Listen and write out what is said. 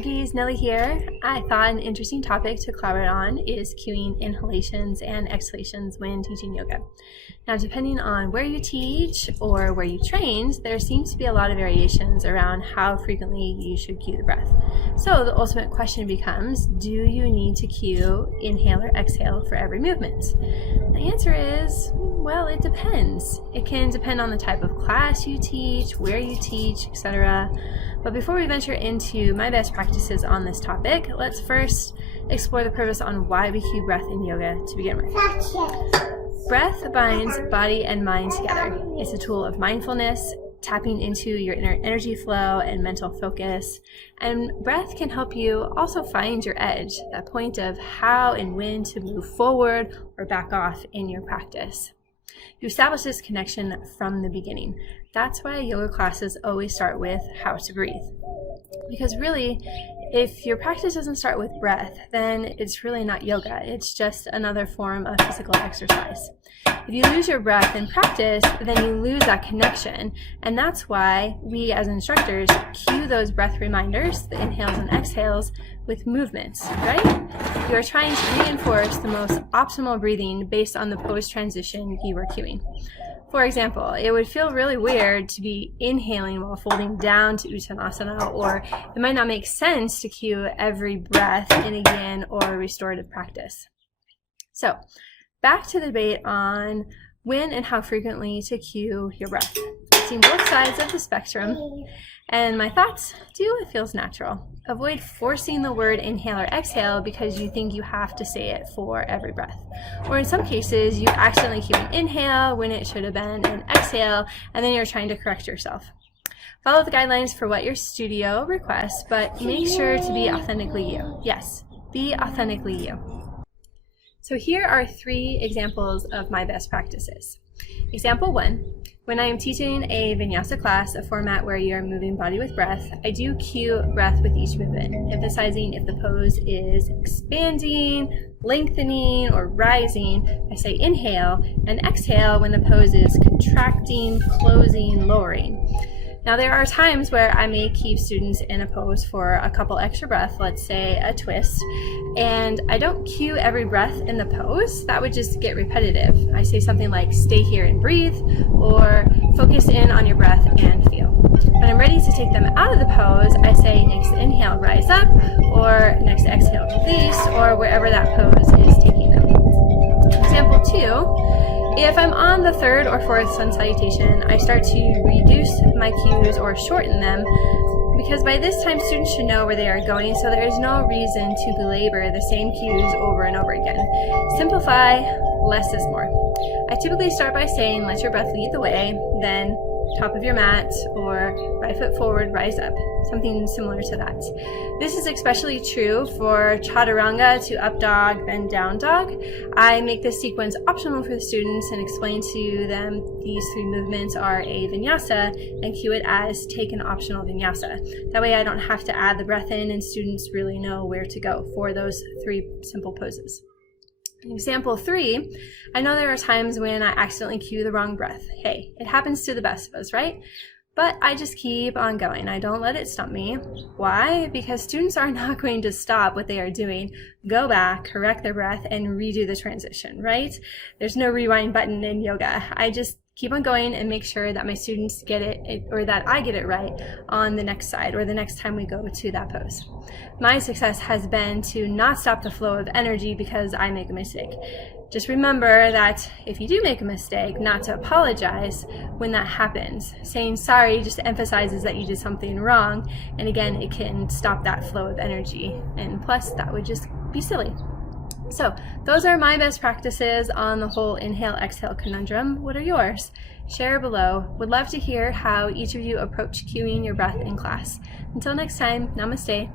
yogis, Nelly here. I thought an interesting topic to collaborate on is cueing inhalations and exhalations when teaching yoga. Now, depending on where you teach or where you trained, there seems to be a lot of variations around how frequently you should cue the breath. So the ultimate question becomes, do you need to cue inhale or exhale for every movement? The answer is, well, it depends. It can depend on the type of class you teach, where you teach, etc. But before we venture into my best practices on this topic, let's first explore the purpose on why we cue breath in yoga to begin with. Breath binds body and mind together. It's a tool of mindfulness, tapping into your inner energy flow and mental focus. And breath can help you also find your edge, that point of how and when to move forward or back off in your practice. You establish this connection from the beginning. That's why yoga classes always start with how to breathe. Because really, if your practice doesn't start with breath, then it's really not yoga. It's just another form of physical exercise. If you lose your breath in practice, then you lose that connection. And that's why we as instructors cue those breath reminders, the inhales and exhales, with movements, right? You are trying to reinforce the most optimal breathing based on the pose transition you are cueing. For example, it would feel really weird to be inhaling while folding down to Uttanasana, or it might not make sense to cue every breath in a yin or restorative practice. So, back to the debate on when and how frequently to cue your breath. I've seen both sides of the spectrum, and my thoughts, do it feels natural. Avoid forcing the word inhale or exhale because you think you have to say it for every breath. Or in some cases, you accidentally cue an inhale when it should have been an exhale, and then you're trying to correct yourself. Follow the guidelines for what your studio requests, but make sure to be authentically you. Yes, be authentically you. So here are 3 examples of my best practices. Example 1, when I am teaching a vinyasa class, a format where you're moving body with breath, I do cue breath with each movement, emphasizing if the pose is expanding, lengthening, or rising, I say inhale, and exhale when the pose is contracting, closing, lowering. Now there are times where I may keep students in a pose for a couple extra breaths, let's say a twist, and I don't cue every breath in the pose. That would just get repetitive. I say something like stay here and breathe, or focus in on your breath and feel. When I'm ready to take them out of the pose, I say next inhale, rise up, or next exhale, release, or wherever that pose is taking them. Example 2, if I'm on the 3rd or 4th sun salutation, I start to reduce my cues or shorten them, because by this time students should know where they are going, so there is no reason to belabor the same cues over and over again. Simplify, less is more. I typically start by saying let your breath lead the way, then top of your mat, or right foot forward, rise up, something similar to that. This is especially true for chaturanga to up dog, then down dog. I make this sequence optional for the students and explain to them these 3 movements are a vinyasa and cue it as take an optional vinyasa. That way I don't have to add the breath in and students really know where to go for those 3 simple poses. Example 3, I know there are times when I accidentally cue the wrong breath. Hey, it happens to the best of us, right? But I just keep on going. I don't let it stump me. Why? Because students are not going to stop what they are doing, go back, correct their breath, and redo the transition, right? There's no rewind button in yoga. I just keep on going and make sure that my students get it, or that I get it right on the next side or the next time we go to that pose. My success has been to not stop the flow of energy because I make a mistake. Just remember that if you do make a mistake, not to apologize when that happens. Saying sorry just emphasizes that you did something wrong, and again, it can stop that flow of energy, and plus that would just be silly. So those are my best practices on the whole inhale-exhale conundrum. What are yours? Share below. Would love to hear how each of you approach cueing your breath in class. Until next time, namaste.